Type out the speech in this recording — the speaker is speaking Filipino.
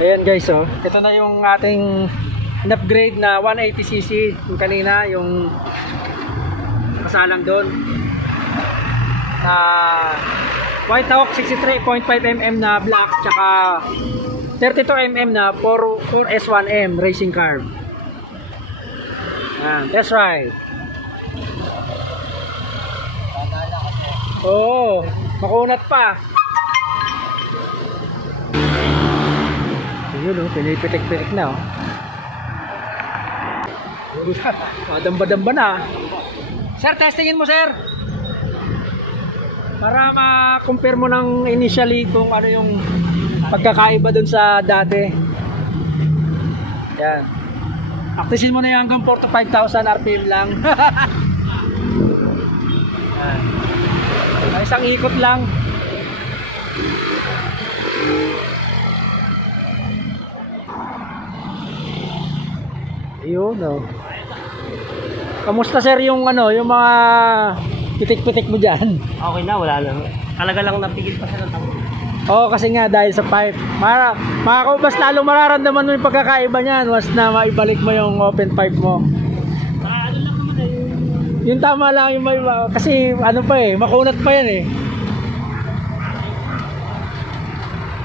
Ayan guys, oh. Ito na yung ating in-upgrade na 180cc. Yung kanina, yung kasalang doon. Na White Hawk 63.5mm na black, tsaka 32mm na 4S1M racing car. Ayan, test ride. Oo, makunat pa. Yun o, pinipitik-pitik na o. Damba-damba na. Sir, testingin mo sir. Para ma-compare mo ng initially kung ano yung pagkakaiba dun sa dati. Yan. Practicein mo na yung hanggang 4 to 5,000 RPM lang. Yan. Isang ikot lang. Yun, no. Kamusta sir yung ano, yung mga pitik-pitik mo diyan? Okay na, wala lang. Talaga lang napigil pa siya ng tango. Oo, kasi nga dahil sa pipe. Makakubas lalo mararamdaman mo yung pagkakaiba niyan once na maibalik mo yung open pipe mo. Ano lang naman Yung tama lang yung may kasi ano pa eh, makunat pa yan eh.